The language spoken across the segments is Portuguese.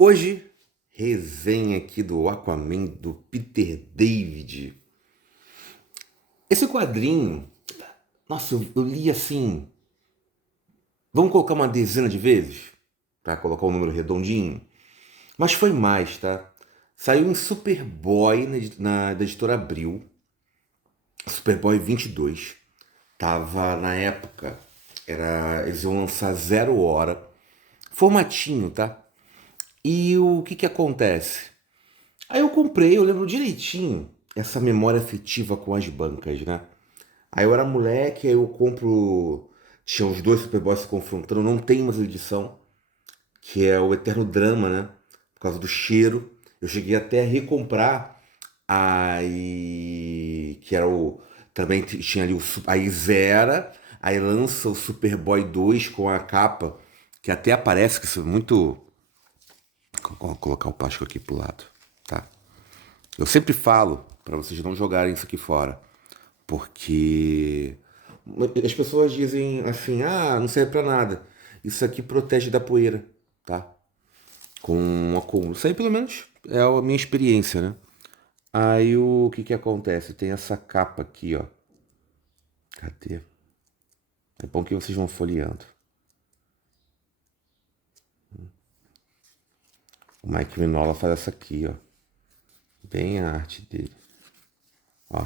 Hoje, resenha aqui do Aquaman do Peter David. Esse quadrinho, nossa, eu li assim. Vamos colocar uma dezena de vezes? Pra colocar um número redondinho? Mas foi mais, tá? Saiu em Superboy da editora Abril. Superboy 22. Tava na época. Eles iam lançar 0 hora. Formatinho, tá? E o que acontece? Aí eu comprei, eu lembro direitinho essa memória afetiva com as bancas, né? Aí eu era moleque, aí eu compro. Tinha os dois Superboys se confrontando, não tem mais edição, que é o Eterno Drama, né? Por causa do cheiro. Eu cheguei até a recomprar. Aí. Que era o. Também tinha ali o. Aí zera, aí lança o Superboy 2 com a capa, que até aparece, que isso é muito. Vou colocar o plástico aqui pro lado, tá? Eu sempre falo para vocês não jogarem isso aqui fora, porque as pessoas dizem assim: ah, não serve para nada. Isso aqui protege da poeira, tá? Com um acúmulo. Isso aí, pelo menos, é a minha experiência, né? Aí o que acontece? Tem essa capa aqui, ó. Cadê? É bom que vocês vão folheando. O Mike Minola faz essa aqui, ó. Bem a arte dele. Ó.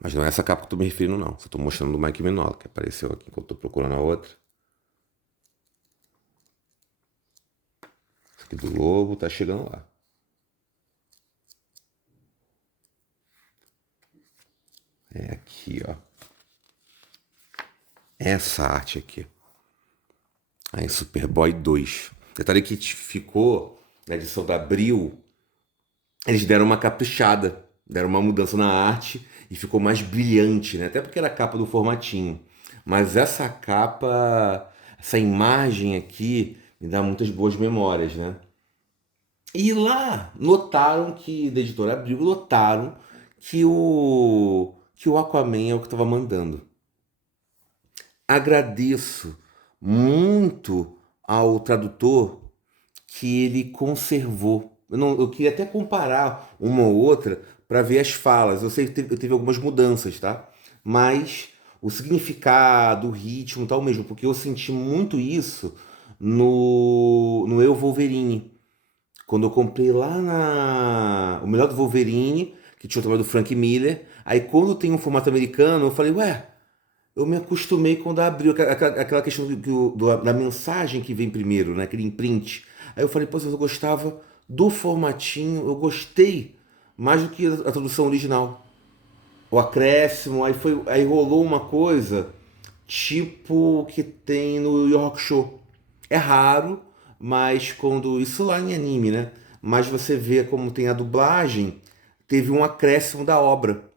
Mas não é essa capa que eu tô me referindo, não. Só tô mostrando do Mike Minola, que apareceu aqui enquanto eu tô procurando a outra. Essa aqui do Lobo tá chegando lá. É aqui, ó. Essa arte aqui. Aí, Superboy 2. Detalhe que ficou na edição da Abril. Eles deram uma caprichada. Deram uma mudança na arte e ficou mais brilhante, né? Até porque era a capa do formatinho. Mas essa capa, essa imagem aqui, me dá muitas boas memórias, né? E lá notaram que, da editora Abril, notaram que o Aquaman é o que estava mandando. Agradeço muito ao tradutor que ele conservou. Eu queria até comparar uma ou outra para ver as falas. Eu sei que teve algumas mudanças, tá? Mas o significado, o ritmo, tal mesmo, porque eu senti muito isso no Eu Wolverine. Quando eu comprei lá O Melhor do Wolverine, que tinha o trabalho do Frank Miller. Aí quando tem um formato americano, eu falei, ué, eu me acostumei quando abriu aquela questão da mensagem que vem primeiro, né? Aquele imprint. Aí eu falei, pô, eu gostava do formatinho, eu gostei mais do que a tradução original. O acréscimo, aí rolou uma coisa tipo o que tem no York Show. É raro, mas quando isso lá em anime, né? Mas você vê como tem a dublagem, teve um acréscimo da obra.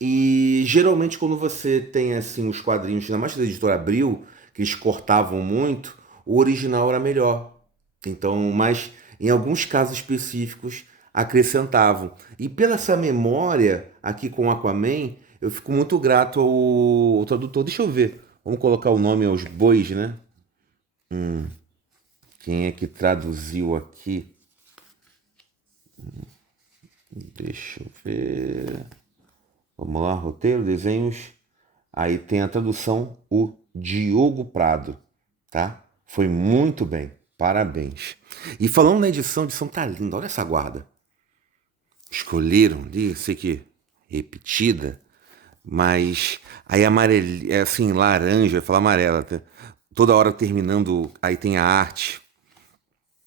E geralmente quando você tem assim os quadrinhos, ainda mais da editora Abril, que eles cortavam muito, o original era melhor. Então, mas em alguns casos específicos acrescentavam. E pela essa memória aqui com o Aquaman, eu fico muito grato ao tradutor. Deixa eu ver. Vamos colocar o nome aos bois, né? Quem é que traduziu aqui? Deixa eu ver. Vamos lá, roteiro, desenhos. Aí tem a tradução, o Diogo Prado, tá? Foi muito bem, parabéns. E falando na edição, a edição tá linda, olha essa guarda. Escolheram ali, sei que repetida, mas aí amarelo, é assim, laranja, eu ia falar amarela, tá? Toda hora terminando, aí tem a arte.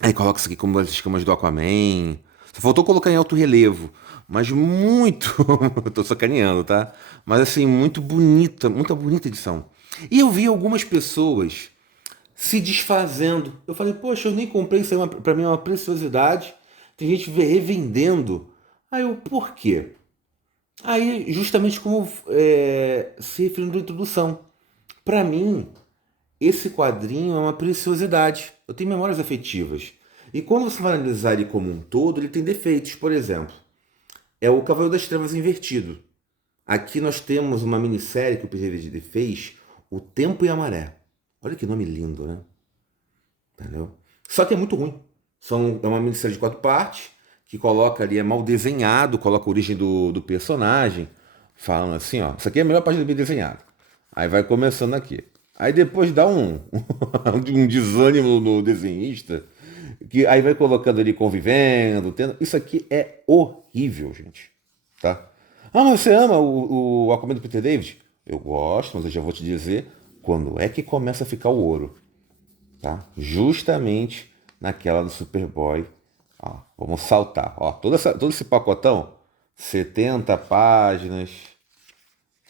Aí coloca isso aqui como as escamas do Aquaman. Só faltou colocar em alto relevo. Mas muito. Eu tô sacaneando, tá? Mas assim, muito bonita, muita bonita edição. E eu vi algumas pessoas se desfazendo. Eu falei, poxa, eu nem comprei isso aí, pra mim é uma preciosidade. Tem gente revendendo. Aí eu, por quê? Aí, justamente como se referindo à introdução. Pra mim, esse quadrinho é uma preciosidade. Eu tenho memórias afetivas. E quando você vai analisar ele como um todo, ele tem defeitos. Por exemplo, é o Cavaleiro das Trevas invertido. Aqui nós temos uma minissérie que o PGVD fez, O Tempo e a Maré. Olha que nome lindo, né? Entendeu? Só que é muito ruim. É uma minissérie de 4 partes, que coloca ali, é mal desenhado, coloca a origem do personagem, falando assim, ó, isso aqui é a melhor página bem desenhada. Aí vai começando aqui. Aí depois dá um desânimo no desenhista, que aí vai colocando ali convivendo, tendo. Isso aqui é horrível, gente. Tá? Ah, mas você ama o Aquaman do Peter David? Eu gosto, mas eu já vou te dizer quando é que começa a ficar o ouro. Tá? Justamente naquela do Superboy. Ó, vamos saltar. Ó, todo esse pacotão, 70 páginas.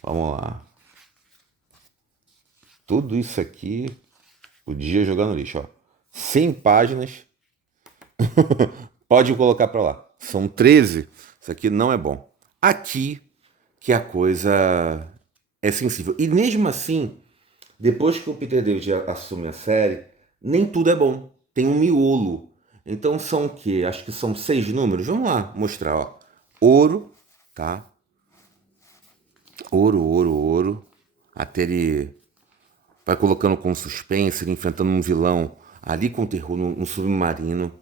Vamos lá. Tudo isso aqui podia jogar no lixo. Ó. 100 páginas. Pode colocar para lá. São 13. Isso aqui não é bom. Aqui que a coisa é sensível. E mesmo assim, depois que o Peter David assume a série, nem tudo é bom. Tem um miolo. Então são o quê? Acho que são 6 números. Vamos lá mostrar, ó. Ouro, tá? Ouro, ouro, ouro. Até ele vai colocando com suspense, ele enfrentando um vilão ali com terror no submarino.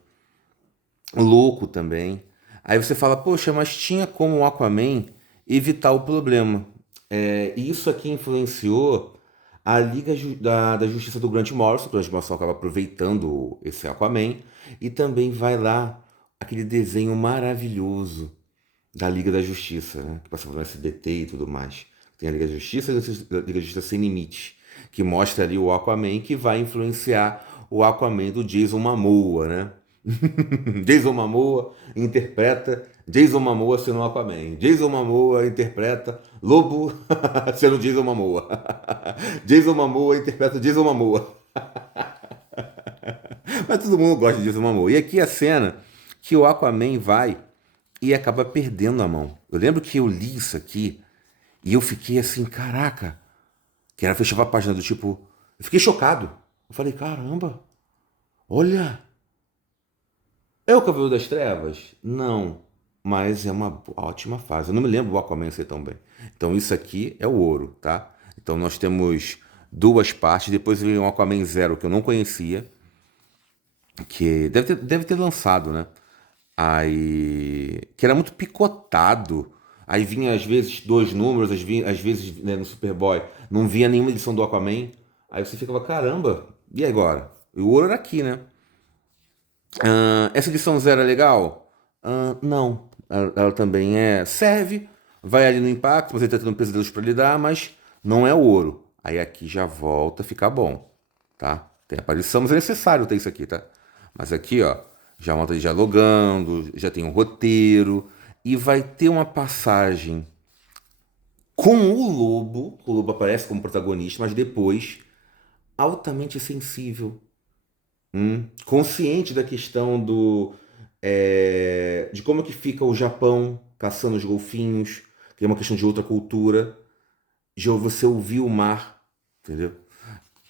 Louco também. Aí você fala, poxa, mas tinha como o Aquaman evitar o problema. E isso aqui influenciou a da Justiça do Grant Morrison, que o Grant Morrison acaba aproveitando esse Aquaman, e também vai lá aquele desenho maravilhoso da Liga da Justiça, né? Que passava no SBT e tudo mais. Tem a Liga da Justiça e a Liga da Justiça Sem Limite, que mostra ali o Aquaman, que vai influenciar o Aquaman do Jason Momoa, né? Jason Momoa interpreta Jason Momoa sendo Aquaman. Jason Momoa interpreta Lobo sendo Jason Momoa. Jason Momoa interpreta Jason Momoa. Mas todo mundo gosta de Jason Momoa. E aqui a cena que o Aquaman vai e acaba perdendo a mão. Eu lembro que eu li isso aqui e eu fiquei assim, caraca. Que era fechava a página do tipo. Eu fiquei chocado. Eu falei, caramba, olha. É o Cavaleiro das Trevas? Não. Mas é uma ótima fase. Eu não me lembro do Aquaman ser tão bem. Então isso aqui é o ouro, tá? Então nós temos 2 partes. Depois vem o Aquaman Zero, que eu não conhecia. Que deve ter lançado, né? Aí. Que era muito picotado. Aí vinha às vezes 2 números, às vezes né, no Superboy não vinha nenhuma edição do Aquaman. Aí você ficava, caramba, e agora? E o ouro era aqui, né? Essa edição zero é legal? Não. Ela também serve, vai ali no impacto, você tá tendo pesadelos para lidar, mas não é o ouro. Aí aqui já volta a ficar bom, tá? Tem aparição, mas é necessário ter isso aqui, tá? Mas aqui, ó, já volta dialogando, já tem um roteiro, e vai ter uma passagem com o Lobo. O Lobo aparece como protagonista, mas depois altamente sensível, consciente da questão de como que fica o Japão caçando os golfinhos, que é uma questão de outra cultura. Já você ouviu o mar, entendeu?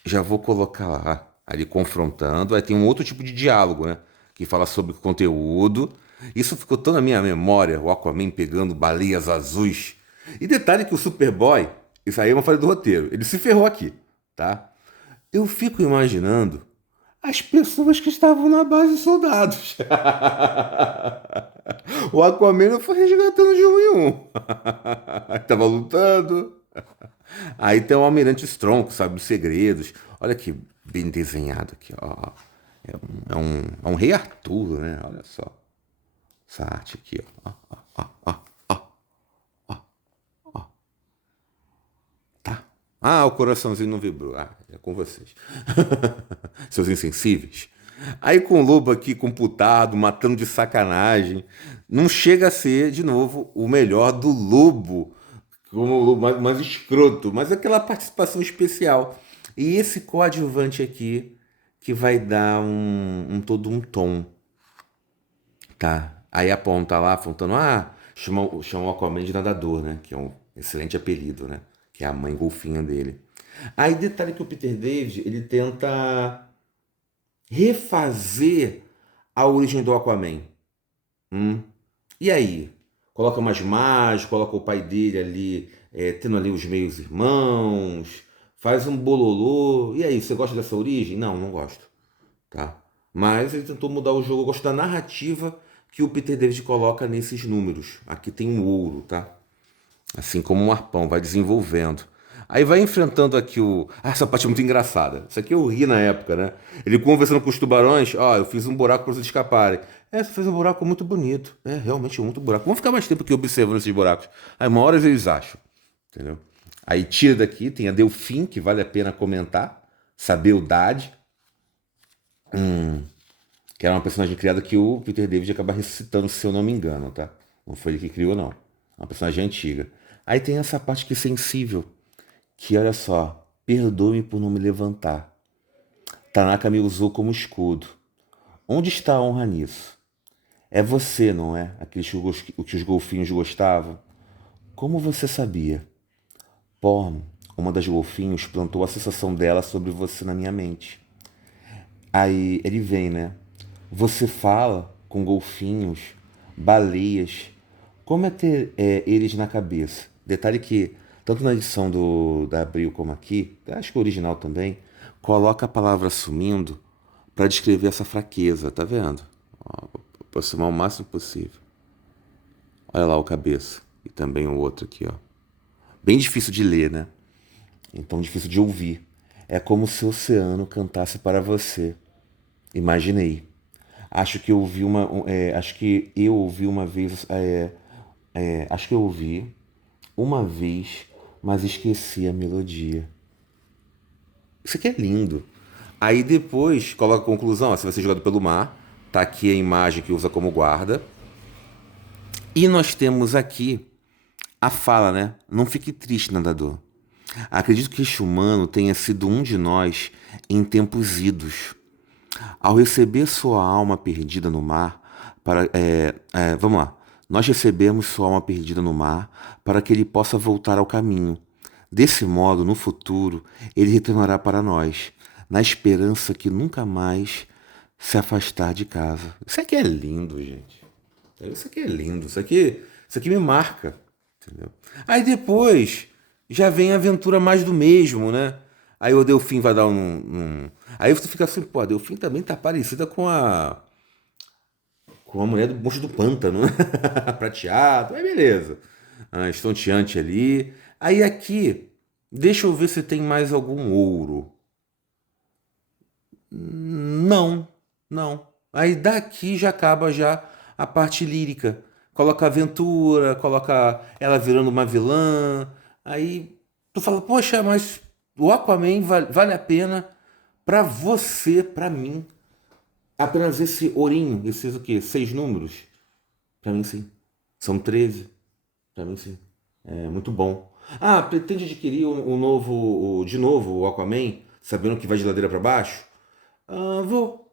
Já vou colocar lá, ali confrontando. Aí tem um outro tipo de diálogo, né? Que fala sobre conteúdo. Isso ficou tão na minha memória, o Aquaman pegando baleias azuis. E detalhe que o Superboy, isso aí é uma falha do roteiro, ele se ferrou aqui, tá? Eu fico imaginando as pessoas que estavam na base de soldados. O Aquaman não foi resgatando de um em um. Tava lutando. Aí tem o Almirante Strong, que sabe os segredos. Olha que bem desenhado aqui, ó. É um Rei Arthur, né? Olha só. Essa arte aqui, ó. Tá. Ah, o coraçãozinho não vibrou. Ah, é com vocês. Seus insensíveis. Aí com o lobo aqui computado, matando de sacanagem. Não chega a ser, de novo, o melhor do lobo. Como o lobo mais escroto. Mas aquela participação especial. E esse coadjuvante aqui, que vai dar todo um tom. Tá. Aí aponta lá, apontando, chama o Aquaman de nadador, né? Que é um excelente apelido, né? Que é a mãe golfinha dele. Aí detalhe que o Peter David, ele tenta refazer a origem do Aquaman. E aí? Coloca mais mágico, coloca o pai dele ali, tendo ali os meios irmãos, faz um bololô. E aí, você gosta dessa origem? Não, não gosto, tá? Mas ele tentou mudar o jogo. Eu gosto da narrativa que o Peter David coloca nesses números. Aqui tem um ouro, tá? Assim como um arpão, vai desenvolvendo. Aí vai enfrentando aqui o. Ah, essa parte é muito engraçada. Isso aqui eu ri na época, né? Ele conversando com os tubarões, ó, eu fiz um buraco para vocês escaparem. É, você fez um buraco muito bonito. É, realmente muito buraco. Vamos ficar mais tempo aqui observando esses buracos. Aí uma hora eles acham, entendeu? Aí tira daqui, tem a Delfim, que vale a pena comentar. Sabeldade, que era uma personagem criada que o Peter David acaba ressuscitando, se eu não me engano, tá? Não foi ele que criou, não. É uma personagem antiga. Aí tem essa parte que é sensível, que olha só, perdoe-me por não me levantar. Tanaka me usou como escudo. Onde está a honra nisso? É você, não é? O que os golfinhos gostavam. Como você sabia? Porn, uma das golfinhos, plantou a sensação dela sobre você na minha mente. Aí ele vem, né? Você fala com golfinhos, baleias. Como é ter eles na cabeça? Detalhe que, tanto na edição da Abril como aqui, acho que o original também, coloca a palavra sumindo para descrever essa fraqueza, tá vendo? Ó, vou aproximar o máximo possível. Olha lá o cabeça. E também o outro aqui, ó. Bem difícil de ler, né? Então difícil de ouvir. É como se o oceano cantasse para você. Imaginei. Acho que eu ouvi uma vez. Acho que eu ouvi uma vez, mas esqueci a melodia. Isso aqui é lindo. Aí depois coloca a conclusão: ó, você vai ser jogado pelo mar. Tá aqui a imagem que usa como guarda. E nós temos aqui a fala, né? Não fique triste, nadador. Acredito que este humano tenha sido um de nós em tempos idos. Ao receber sua alma perdida no mar, vamos lá. Nós recebemos sua alma perdida no mar para que ele possa voltar ao caminho. Desse modo, no futuro, ele retornará para nós, na esperança que nunca mais se afastar de casa. Isso aqui é lindo, gente. Isso aqui é lindo. Isso aqui me marca. Entendeu? Aí depois já vem a aventura mais do mesmo, né? Aí o Delfim vai dar Aí você fica assim, pô, a Delfim também tá parecida com a mulher do monstro do pântano, né? Prateado, aí beleza. Ah, estonteante ali. Aí aqui, deixa eu ver se tem mais algum ouro. Não, não. Aí daqui já acaba já a parte lírica. Coloca a aventura, coloca ela virando uma vilã. Aí tu fala, poxa, mas o Aquaman vale a pena pra você, pra mim. Apenas esse ourinho, esses o quê? 6 números? Pra mim sim. São 13. Pra mim sim. É muito bom. Ah, pretende adquirir de novo o Aquaman, sabendo que vai de ladeira pra baixo? Ah, vou.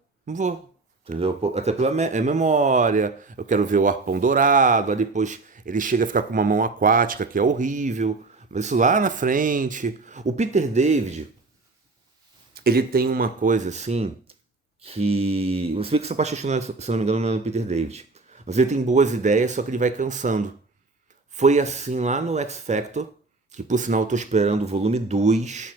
Entendeu? Até pela memória. Eu quero ver o arpão dourado. Aí depois ele chega a ficar com uma mão aquática, que é horrível. Mas isso lá na frente. O Peter David, ele tem uma coisa assim que. Você vê que essa parte, se eu não me engano, não é do Peter David. Mas ele tem boas ideias, só que ele vai cansando. Foi assim lá no X Factor, que por sinal eu tô esperando o volume 2,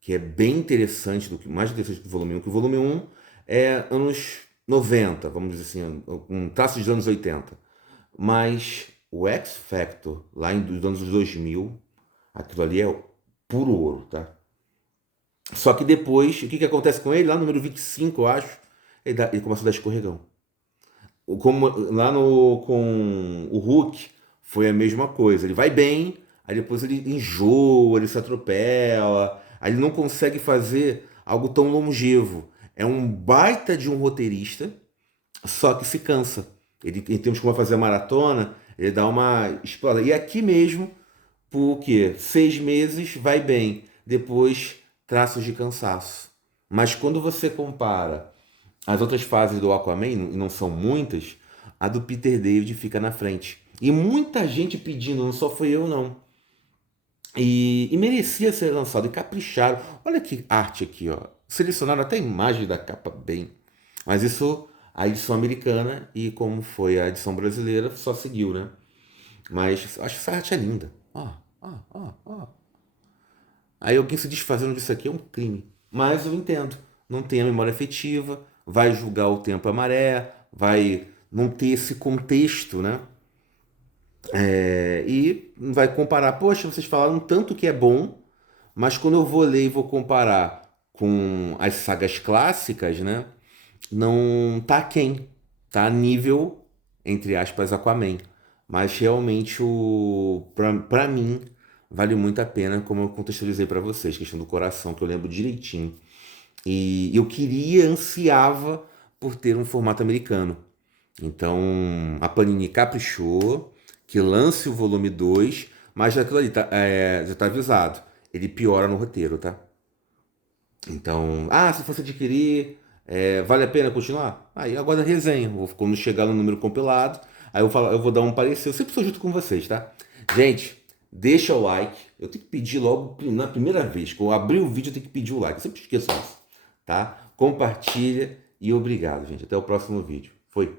que é bem interessante, mais interessante do volume 1, que o volume 1 é anos 90, vamos dizer assim, um traço dos anos 80. Mas o X Factor, lá dos anos 2000, aquilo ali é puro ouro, tá? Só que depois, o que acontece com ele? Lá no número 25, eu acho, ele começa a dar escorregão. Como lá com o Hulk foi a mesma coisa. Ele vai bem, aí depois ele enjoa, ele se atropela, aí ele não consegue fazer algo tão longevo. É um baita de um roteirista, só que se cansa. Ele, em termos de como vai fazer a maratona, ele dá uma explorada. E aqui mesmo, por quê? 6 meses vai bem, depois traços de cansaço. Mas quando você compara as outras fases do Aquaman, e não são muitas, a do Peter David fica na frente. E muita gente pedindo, não só foi eu não. E merecia ser lançado, e capricharam. Olha que arte aqui, ó. Selecionaram até a imagem da capa bem. Mas isso, a edição americana, e como foi a edição brasileira, só seguiu, né? Mas eu acho que essa arte é linda. Ó, ó, ó, ó. Aí alguém se desfazendo disso aqui é um crime. Mas eu entendo. Não tem a memória afetiva. vai julgar o tempo e a maré, vai não ter esse contexto, né? E vai comparar, poxa, vocês falaram tanto que é bom, mas quando eu vou ler e vou comparar com as sagas clássicas, né? Não tá quem, tá a nível, entre aspas, Aquaman. Mas realmente pra mim vale muito a pena, como eu contextualizei pra vocês, questão do coração, que eu lembro direitinho. E eu queria, ansiava por ter um formato americano. Então a Panini caprichou, que lance o volume 2, mas aquilo ali já tá avisado. Ele piora no roteiro, tá? Então, se fosse adquirir, vale a pena continuar? Aí agora resenha. Quando chegar no número compilado, aí eu vou dar um parecer. Eu sempre sou junto com vocês, tá? Gente, deixa o like. Eu tenho que pedir logo na primeira vez. Quando eu abrir o vídeo, eu tenho que pedir o like. Eu sempre esqueço isso, tá? Compartilha e obrigado, gente. Até o próximo vídeo. Foi.